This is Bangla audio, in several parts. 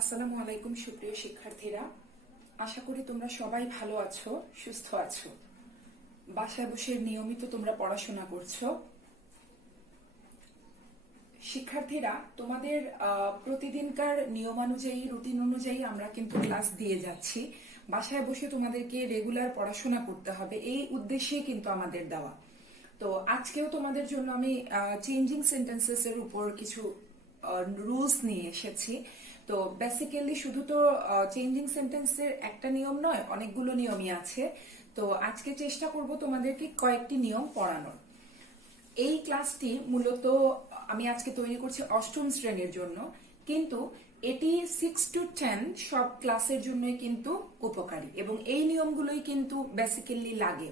আসসালামু আলাইকুম সুপ্রিয় শিক্ষার্থীরা, আশা করি তোমরা সবাই ভালো আছো, সুস্থ আছো। বাসায় বসে নিয়মিত তোমরা পড়াশোনা করছো। শিক্ষার্থীরা, তোমাদের প্রতিদিনকার নিয়মানুযায়ী, রুটিন অনুযায়ী আমরা কিন্তু ক্লাস দিয়ে যাচ্ছি। বাসায় বসে তোমাদেরকে রেগুলার পড়াশোনা করতে হবে, এই উদ্দেশ্যে কিন্তু আমাদের দেওয়া। তো আজকেও তোমাদের জন্য আমি চেঞ্জিং সেন্টেন্সেস এর উপর কিছু রুলস নিয়ে এসেছি। তো বেসিক্যালি শুধু তো চেঞ্জিং সেন্টেন্সের একটা নিয়ম নয়, অনেকগুলো নিয়মই আছে। তো আজকে চেষ্টা করব তোমাদেরকে কয়েকটি নিয়ম পড়ানোর। এই ক্লাসটি মূলত আমি আজকে তৈরি করছি অষ্টম শ্রেণীর জন্য, কিন্তু এটি 6 to 10 সব ক্লাসের জন্যই কিন্তু উপকারী এবং এই নিয়মগুলোই কিন্তু বেসিক্যালি লাগে।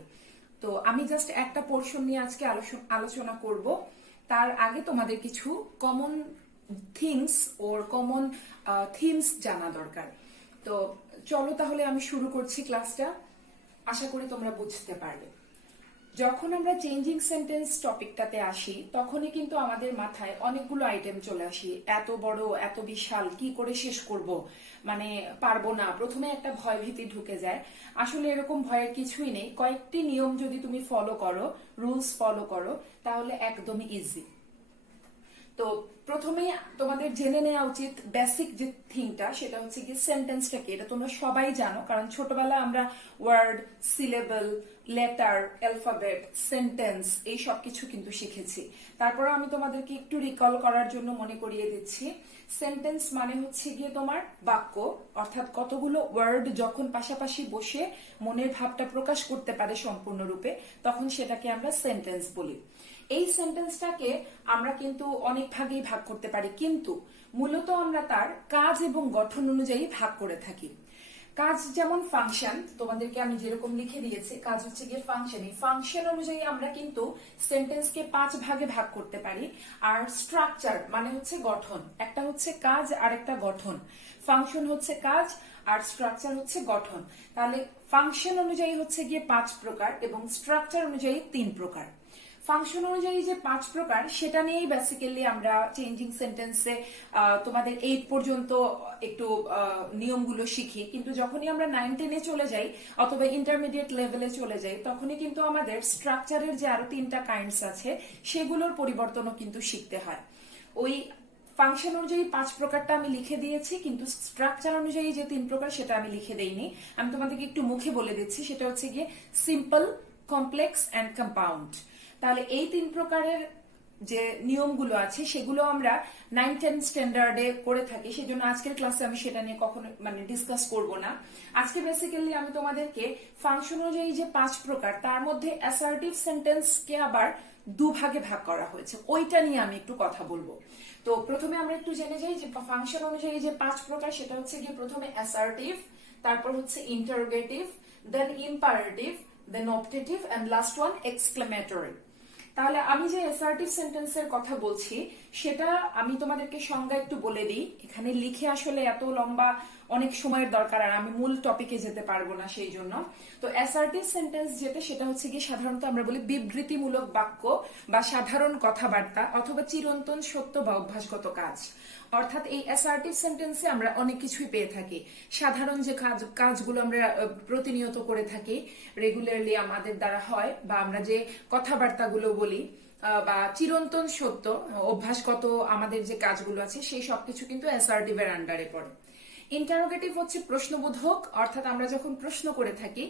তো আমি জাস্ট একটা পোর্শন নিয়ে আজকে আলোচনা করব। তার আগে তোমাদের কিছু কমন থিংস ওর কমন থিমস জানা দরকার। তো চলো তাহলে আমি শুরু করছি ক্লাসটা। আশা করি তোমরা বুঝতে পারবে। যখন আমরা চেঞ্জিং সেন্টেন্স টপিকটাতে আসি, তখনই কিন্তু আমাদের মাথায় অনেকগুলো আইটেম চলে আসি। এত বড়, এত বিশাল, কি করে শেষ করব, মানে পারবো না, প্রথমে একটা ভয় ভীতি ঢুকে যায়। আসলে এরকম ভয়ের কিছুই নেই। কয়েকটি নিয়ম যদি তুমি ফলো করো, রুলস ফলো করো, তাহলে একদমই ইজি। তো প্রথমে তোমাদের জেনে নেওয়া উচিত বেসিক যে থিংটা, সেটা হচ্ছে কি সেন্টেন্সটা কি। এটা তোমরা সবাই জানো, কারণ ছোটবেলায় আমরা word, syllable, letter, alphabet, sentence এই সব কিছু কিন্তু শিখেছি। তারপর আমি তোমাদেরকে একটু রিকল করার জন্য মনে করিয়ে দিচ্ছি। সেন্টেন্স মানে হচ্ছে গিয়ে তোমার বাক্য, অর্থাৎ কতগুলো ওয়ার্ড যখন পাশাপাশি বসে মনের ভাবটা প্রকাশ করতে পারে সম্পূর্ণরূপে, তখন সেটাকে আমরা সেন্টেন্স বলি। এই সেন্টেন্সটাকে আমরা কিন্তু অনেক ভাগেই ভাগ করতে পারি, কিন্তু মূলত আমরা তার কাজ এবং গঠন অনুযায়ী ভাগ করে থাকি। কাজ যেমন ফাংশন, তোমাদেরকে আমি যেরকম লিখে দিয়েছি, কাজ হচ্ছে গিয়ে ফাংশন। এই ফাংশন অনুযায়ী আমরা কিন্তু সেন্টেন্সকে 5 ভাগে ভাগ করতে পারি। আর স্ট্রাকচার মানে হচ্ছে গঠন, একটা হচ্ছে কাজ আর একটা গঠন। ফাংশন হচ্ছে কাজ আর স্ট্রাকচার হচ্ছে গঠন। তাহলে ফাংশন অনুযায়ী হচ্ছে গিয়ে 5 প্রকার এবং স্ট্রাকচার অনুযায়ী 3 প্রকার। ফাংশন অনুযায়ী যে 5 প্রকার, সেটা নিয়েই বেসিক্যালি আমরা চেঞ্জিং সেন্টেন্সে তোমাদের 8 পর্যন্ত একটু নিয়মগুলো শিখি। কিন্তু যখনই আমরা 9-10-এ চলে যাই অথবা ইন্টারমিডিয়েট লেভেলে চলে যাই, তখনই কিন্তু আমাদের স্ট্রাকচারের যে আরো 3টা কাইন্ডস আছে, সেগুলোর পরিবর্তনও কিন্তু শিখতে হয়। ওই ফাংশন অনুযায়ী 5 প্রকারটা আমি লিখে দিয়েছি, কিন্তু স্ট্রাকচার অনুযায়ী যে 3 প্রকার সেটা আমি লিখে দেইনি। আমি তোমাদেরকে একটু মুখে বলে দিচ্ছি। সেটা হচ্ছে গিয়ে সিম্পল, কমপ্লেক্স এন্ড কম্পাউন্ড। তাহলে এই 3 প্রকারের যে নিয়মগুলো আছে, সেগুলো আমরা 9-10 স্ট্যান্ডার্ডে করে থাকি। সেজন্য আজকের ক্লাসে আমি সেটা নিয়ে কখনো ডিসকাস করব না। আজকে বেসিক্যালি আমি তোমাদেরকে ফাংশন অনুযায়ী যে 5 প্রকার, তার মধ্যে অ্যাসার্টিভ সেন্টেন্সকে আবার 2 ভাগে ভাগ করা হয়েছে, ওইটা নিয়ে আমি একটু কথা বলবো। তো প্রথমে আমরা একটু জেনে যাই যে ফাংশন অনুযায়ী যে 5 প্রকার, সেটা হচ্ছে গিয়ে প্রথমে অ্যাসার্টিভ, তারপর হচ্ছে interrogative, then imperative, then optative and last one exclamatory. তাহলে আমি যে অ্যাসার্টিভ সেন্টেন্সের কথা বলছি, সেটা আমি তোমাদেরকে সংজ্ঞা একটু বলে দিই। এখানে লিখে আসলে এত লম্বা অনেক সময়ের দরকার, আর আমি মূল টপিকে যেতে পারবো না সেই জন্য। তো অ্যাসার্টিভ সেন্টেন্স যেটা, সেটা হচ্ছে কি সাধারণত আমরা বলি বিবৃতিমূলক বাক্য বা সাধারণ কথাবার্তা অথবা চিরন্তন সত্য বা অভ্যাসগত কাজ। অর্থাৎ এই অ্যাসার্টিভ সেন্টেন্সে আমরা অনেক কিছুই পেয়ে থাকি। সাধারণ যে কাজগুলো আমরা প্রতিনিয়ত করে থাকি, রেগুলারলি আমাদের দ্বারা হয়, বা আমরা যে কথাবার্তাগুলো বলি, বা চিরন্তন সত্য অভ্যাসগত আমাদের যে কাজগুলো আছে, সেই সবকিছু কিন্তু অ্যাসার্টিভের আন্ডারে পড়ে। ইন্টারোগেটিভ হচ্ছে প্রশ্নবোধক, অর্থাৎ আমরা যখন প্রশ্ন করে থাকি,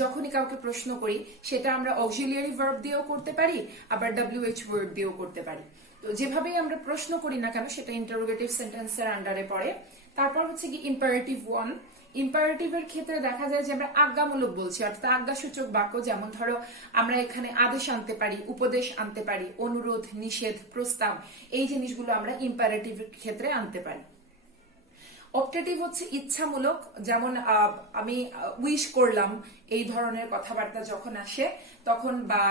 যখনই কাউকে প্রশ্ন করি, সেটা আমরা অক্সিলিয়ারি ভার্ব দিয়েও করতে পারি, আবার WH ওয়ার্ড দিয়েও করতে পারি। তো যেভাবেই আমরা প্রশ্ন করি না কেন, সেটা ইন্টারোগেটিভ সেন্টেন্সের আন্ডারে পড়ে। তারপর হচ্ছে কি ইম্পারেটিভ ওয়ান। ইম্পারেটিভের ক্ষেত্রে দেখা যায় যে আমরা আজ্ঞামূলক বলছি, অর্থাৎ আজ্ঞাসূচক বাক্য। যেমন ধরো, আমরা এখানে আদেশ আনতে পারি, উপদেশ আনতে পারি, অনুরোধ, নিষেধ, প্রস্তাব, এই জিনিসগুলো আমরা ইম্পারেটিভের ক্ষেত্রে আনতে পারি। অপটেটিভ হচ্ছে ইচ্ছামূলক, যেমন আমি উইশ করলাম, এই ধরনের কথাবার্তা যখন আসে তখন, বা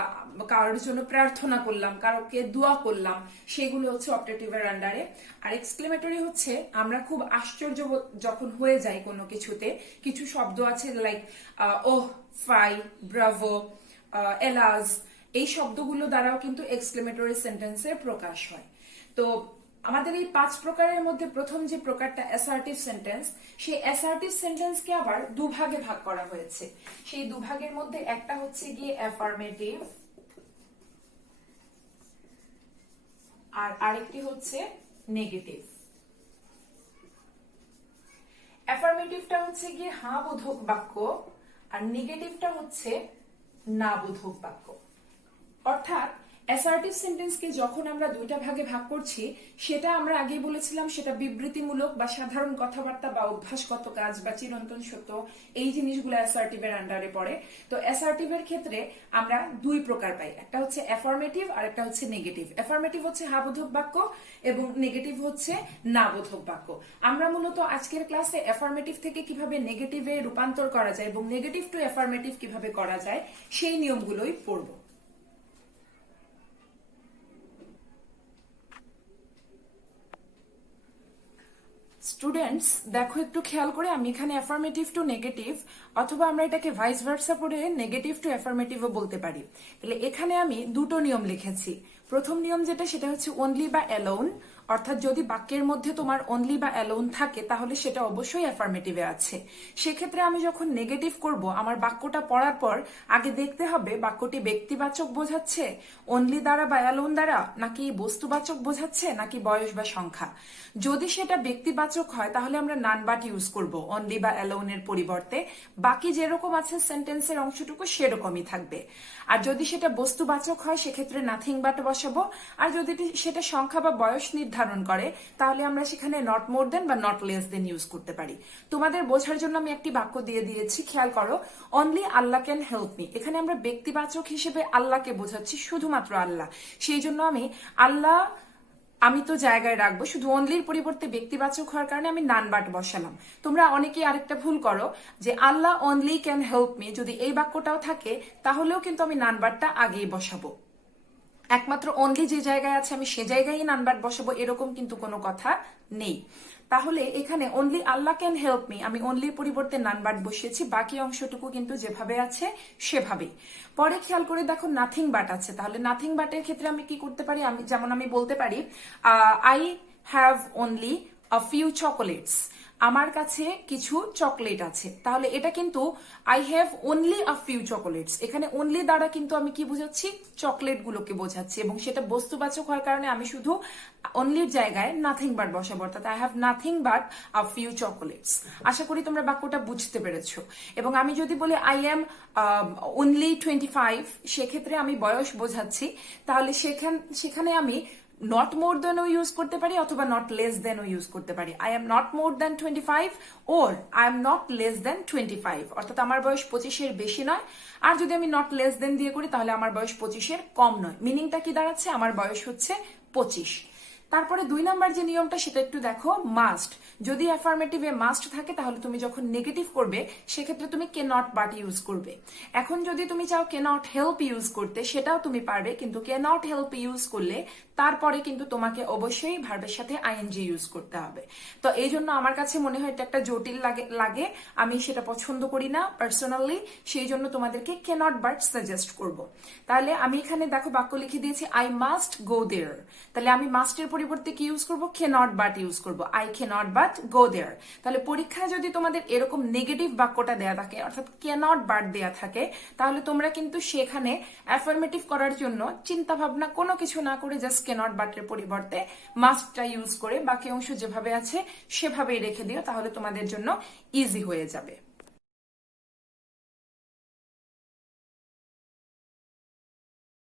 কারোর জন্য প্রার্থনা করলাম, কারোকে দোয়া করলাম, সেগুলো হচ্ছে অপটেটিভের আন্ডারে। আর এক্সক্লেমেটরি হচ্ছে আমরা খুব আশ্চর্য যখন হয়ে যায় কোনো কিছুতে। কিছু শব্দ আছে লাইক ওহ, ফাই, ব্রাভো, এলাজ, এই শব্দগুলো দ্বারাও কিন্তু এক্সক্লেমেটরি সেন্টেন্সের প্রকাশ হয়। তো আমাদের এই 5 প্রকারের মধ্যে প্রথম যে প্রকারটা অ্যাসার্টিভ সেন্টেন্স, সেই অ্যাসার্টিভ সেন্টেন্সকে আবার দুভাগে ভাগ করা হয়েছে। সেই দুভাগের মধ্যে একটা হচ্ছে গিয়ে অ্যাফার্মেটিভ, আর আরেকটি হচ্ছে নেগেটিভ। অ্যাফার্মেটিভটা হচ্ছে গিয়ে হ্যাঁ বোধক বাক্য, আর নেগেটিভটা হচ্ছে না বোধক বাক্য। অর্থাৎ অ্যাসার্টিভ সেন্টেন্সকে যখন আমরা দুইটা ভাগে ভাগ করছি, সেটা আমরা আগেই বলেছিলাম সেটা বিবৃতিমূলক বা সাধারণ কথাবার্তা বা অভ্যাসগত কাজ বা চিরন্তন সত্য, এই জিনিসগুলো অ্যাসার্টিভের আন্ডারে পড়ে। তো অ্যাসার্টিভের ক্ষেত্রে আমরা দুই প্রকার পাই, একটা হচ্ছে অ্যাফার্মেটিভ আর একটা হচ্ছে নেগেটিভ। অ্যাফার্মেটিভ হচ্ছে হ্যাঁ বোধক বাক্য এবং নেগেটিভ হচ্ছে না বোধক বাক্য। আমরা মূলত আজকের ক্লাসে অ্যাফার্মেটিভ থেকে কিভাবে নেগেটিভে রূপান্তর করা যায় এবং নেগেটিভ টু অ্যাফার্মেটিভ কিভাবে করা যায় সেই নিয়মগুলোই পড়ব। স্টুডেন্টস দেখো একটু খেয়াল করে, আমি এখানে অ্যাফার্মেটিভ টু নেগেটিভ, অথবা আমরা এটাকে ভাইস ভার্সা পড়ে নেগেটিভ টু অ্যাফার্মেটিভও বলতে পারি। তাহলে এখানে আমি দুটো নিয়ম লিখেছি। প্রথম নিয়ম যেটা, সেটা হচ্ছে অনলি বা অ্যালোন, অর্থাৎ যদি বাক্যের মধ্যে তোমার অনলি বা অ্যালোন থাকে তাহলে সেটা অবশ্যই অ্যাফার্মেটিভে আছে। সেক্ষেত্রে আমি যখন নেগেটিভ করব, আমার বাক্যটা পড়ার পর আগে দেখতে হবে বাক্যটি ব্যক্তিবাচক বোঝাচ্ছে অনলি দ্বারা বা অ্যালোন দ্বারা, নাকি বস্তুবাচক বোঝাচ্ছে, নাকি বয়স বা সংখ্যা। যদি সেটা ব্যক্তিবাচক হয় তাহলে আমরা নান বাট ইউজ করব অনলি বা অ্যালোনের পরিবর্তে, বাকি যেরকম আছে সেন্টেন্সের অংশটুকু সেরকমই থাকবে। আর যদি সেটা বস্তুবাচক হয় সেক্ষেত্রে নাথিং বাট বসাবো। আর যদি সেটা সংখ্যা বা বয়স নির্ধারণ করে তাহলে আমরা সেখানে নট মোর দেন বা নট লেস দেন ইউজ করতে পারি। তোমাদের বোঝার জন্য আমি একটি বাক্য দিয়ে দিয়েছি, খেয়াল করো। Only Allah can help me, এখানে আমরা ব্যক্তিবাচক হিসেবে আল্লাহকে বোঝাচ্ছি, শুধুমাত্র আল্লাহ। সেই জন্য আমি তো জায়গায় রাখবো, শুধু অনলির পরিবর্তে ব্যক্তিবাচক হওয়ার কারণে আমি নান বাট বসালাম। তোমরা অনেকেই আরেকটা ভুল করো যে আল্লাহ অনলি ক্যান হেল্প মি, যদি এই বাক্যটাও থাকে তাহলেও কিন্তু আমি নান বাটটা আগেই বসাবো। একমাত্র অনলি যে জায়গায় আছে আমি সে জায়গায় নান বাট বসাবো এরকম কিন্তু কোনো কথা নেই। তাহলে এখানে only Allah can help me, আমি অনলির পরিবর্তে নান বাট বসিয়েছি, বাকি অংশটুকু কিন্তু যেভাবে আছে সেভাবেই। পরে খেয়াল করে দেখো নাথিং বাট আছে, তাহলে নাথিং বাটের ক্ষেত্রে আমি কি করতে পারি, আমি বলতে পারি I have only a few chocolates, আমার কাছে কিছু চকলেট আছে। তাহলে এটা কিন্তু I have only a few chocolates, এখানে অনলি দ্বারা কিন্তু আমি কি বোঝাচ্ছি, চকলেট গুলোকে বোঝাচ্ছি, এবং সেটা বস্তুবাচক হওয়ার কারণে আমি শুধু অনলির জায়গায় নাথিং বাট বসাবো, অর্থাৎ I have nothing but a few chocolates. আশা করি তোমরা বাক্যটা বুঝতে পেরেছো। এবং আমি যদি বলি আই এম অনলি 25, সেক্ষেত্রে আমি বয়স বোঝাচ্ছি, তাহলে সেখানে আমি নট মোর দেনও ইউজ করতে পারি অথবা নট লেস দেনও ইউজ করতে পারি। I am not more than 25 or I am not less than 25, অর্থাৎ আমার বয়স 25-এর বেশি নয়। আর যদি আমি নট লেস দেন দিয়ে করি তাহলে আমার বয়স 25-এর কম নয়। মিনিংটা কি দাঁড়াচ্ছে, আমার বয়স হচ্ছে 25। তারপরে 2 নাম্বার যে নিয়মটা সেটা একটু দেখো, মাস্ট। যদি অ্যাফার্মেটিভে মাস্ট থাকে তাহলে তুমি যখন নেগেটিভ করবে সেক্ষেত্রে তুমি কে নট বাট ইউজ করবে। এখন যদি তুমি চাও কে নট হেল্প ইউজ করতে সেটাও তুমি পারবে, কিন্তু কে নট হেল্প ইউজ করলে তারপরে কিন্তু তোমাকে অবশ্যই ভার্বের সাথে আইএনজি ইউজ করতে হবে। তো এই জন্য আমার কাছে মনে হয় এটা একটা জটিল লাগে, আমি সেটা পছন্দ করি না পার্সোনালি, সেই জন্য তোমাদেরকে কে নট বাট সাজেস্ট করব। তাহলে আমি এখানে দেখো বাক্য লিখে দিয়েছি আই মাস্ট গো দেয়ার, তাহলে আমি মাস্টের পরিবর্তে কি ইউজ করব, কে নট বাট ইউজ করব, I cannot but go there. তাহলে পরীক্ষায় যদি তোমাদের এরকম নেগেটিভ বাক্যটা দেয়া থাকে, অর্থাৎ কে নট বাট দেয়া থাকে, তাহলে তোমরা কিন্তু সেখানে অ্যাফার্মেটিভ করার জন্য চিন্তা ভাবনা কোনো কিছু না করে জাস্ট কে নট বাটের পরিবর্তে মাস্টটা ইউজ করে বাকি অংশ যেভাবে আছে সেভাবেই রেখে দিও, তাহলে তোমাদের জন্য ইজি হয়ে যাবে।